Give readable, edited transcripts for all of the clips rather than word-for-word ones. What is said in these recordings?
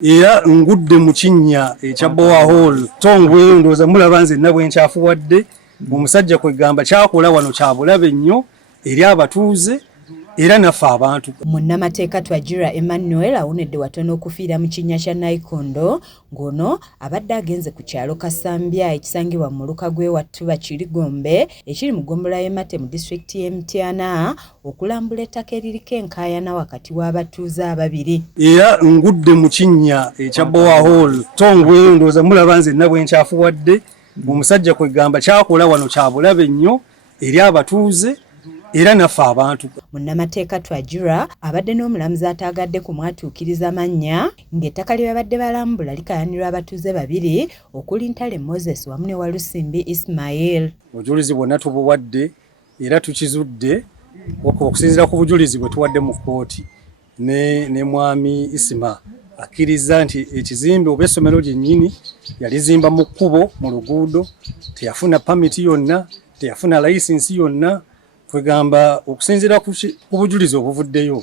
Era ngudde mu kinnya ekya Boa Hall tongwe ndoza mulaba nze nabwe nkyafuwadde omusajja kwegamba kyakola wano kya bulabe nnyo eri abatuuze era naffe abantu. Munnamateeka Twajira Emmanuel awunedde watono okufiira mu kinnya kya Nayikondo ng'ono abadde agenze ku kyalo Kasambya ekisangibwa mu muluka gw'ewattuba Kirigombe ekiri mu ggombolola y'e Mate mu disitulikiti y'e Mityana okulambula ettaka eririko enkaayana wakati w'abatuuze ababiri. Era ngudde mu kinnya ekya Boa Hall tongwe ndoza mulaba nze nabwe nkyafuwadde omusajja kwegamba kyakola wano kya bulabe nnyo eri abatuuze era naffe abantu. Munnamateeka Twajira abadde n'omulamuzi ataagadde ku mwatuukiriza mannya ng'ettaka lye babadde balambula likayanirwa abatuuze babiri okuli Ntale Moses wamu ne Walusimbi Ismail. Obujulizi bwonna tubuwadde era tukizudde okusinziira ku bujulizi bwe tuwadde mu kkooti ne mwami Isima akkiriza nti ekizimbe oba essomero lyennyini yalizimba mu kkubo mu luguudo teyafuna pamiti yonna teyafuna layisinsi yonna. Kwegamba okusinziira ku bujulizi obuvuddeyo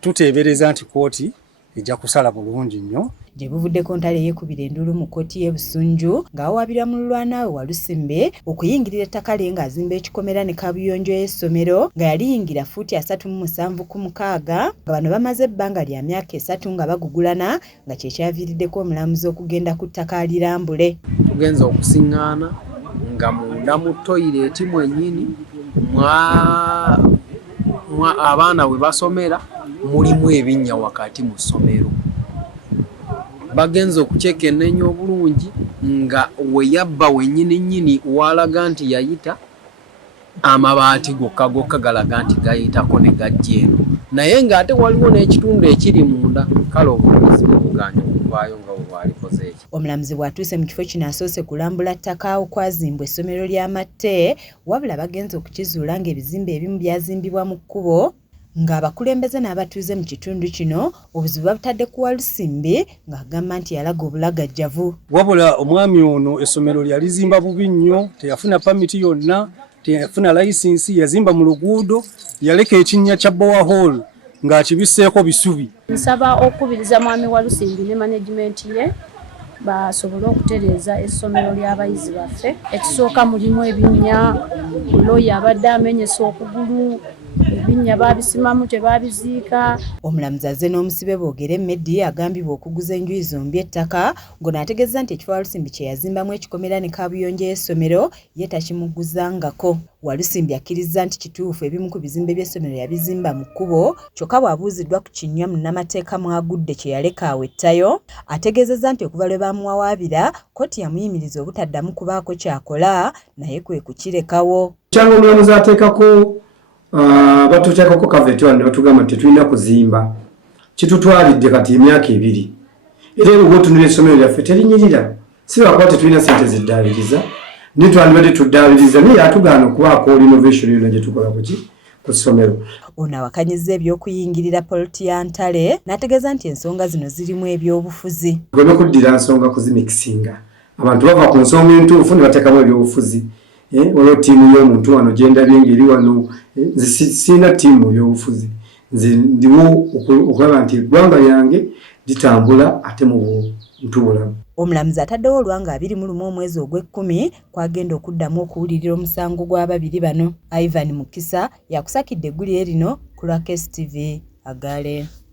tuteebereza nti kkooti ejja kusala bulungi nnyo. Gye buvuddeko Ntale yeekubira endulu mu kkooti y'e Busunju ng'awaabira mululwanaawe Walusimbe okuyingirira ettaka lye ng'azimba ekikomera ne kabuyonjo y'essomero nga yaliyingira fuuti 37 ku 6 nga bano bamaze ebbanga lya myaka 3 nga bagugulana nga kye kyaviiriddeko omulamuzi okugenda ku ttaka alirambule. Tugenza okusiŋŋaana nga munda mu toyireeti mwennyini abaana we basomera mulimu ebinnya wakati mu ssomero. Bagenza okucekenneenya obulungi nga we yabba wennyini walaga nti yayita amabaati gokka galaga nti gayitako ne gajja eno naye ng'ate waliwo n'ekitundu ekiri munda kale obujulizi buganya okuvaayo nga bwe bwalikoze eki. Omulamuzi bw'atuuse mu kifo kino asoose kulambula ttaka okwazimbwa essomero lya Mate wabula bagenze okukizuula ng'ebizimbe ebimu byazimbibwa mu kkubo ng'abakulembeze n'abatuuze mu kitundu kino obuzibu babutadde ku Walusimbi ng'agamba nti yalaga obulagajjavu. Wabula omwami ono essomero lyalizimba bubi nnyo teyafuna pamiti yonna teyafuna layisinsi yazimba mu luguudo yaleka ekinnya kya Boa Hall ng'akibisseeko bisubi. Nsaba okubiriza mwami Walusimbi ne management ye basobole okutereeza essomero ly'abayizi baffe. Ekisooka mulimu ebinnya loya abadde amenyesa okugulu ebinnya babisimamu tebabiziika. Omulamuzi azze n'omusibe boogera Emmedi agambibwa okuguza enjuyi zombi ettaka ngo n'ategeeza nti ekifo Walusimbi kye yazimbamu ekikomera ne kabuyonjo y'essomero ye takimuguzangako. Walusimbi akkiriza nti kituufu ebimu ku bizimbe by'essomero yabizimba mu kkubo kyokka bw'abuuziddwa ku kinnya munnamateeka mwagudde kye yaleka awettayo ategeezezza nti okuva lwe bamuwawaabira kkooti yamuyimiriza obutaddamu kubaako kyakola naye kwe kukirekawo. Kyanga omulamuzi ateekako batuteekako kaveti wano ne batugamba nti tetulina kuzimba kitutwalidde kati emyaka 2 era ebwo bw'otunula essomero lyaffe terinyirira si lwakuba tetulina ssente ziddaabiriza nitwandibadde tuddaabiriza naye atugaana okubaako renovation yonna gye tukola ku ssomero. Ono awakanyizza eby'okuyingirira poloti ya Ntale n'ategeeza nti ensonga zino zirimu ebyobufuzi. Gwebe kuddira nsonga kuzimikisinga abantu bava ku nsonga entuufu ne bateekamu ebyobufuzi. Olwo ttiimu y'omuntu wano gye ndabye ng'eri wano sirina ttiimu y'obufuzi nze ndiwo okulaba nti eggwanga lyange litambula ate mu ntubulamu. Omulamuzi ataddewo olwanga 21 omwezi ogw'Ekkumi kwagenda okuddamu okuwulirira omusango gw'ababiri bano. Ivan Mukisa yakusakidde eggulire lino ku Lwakes TV Agale.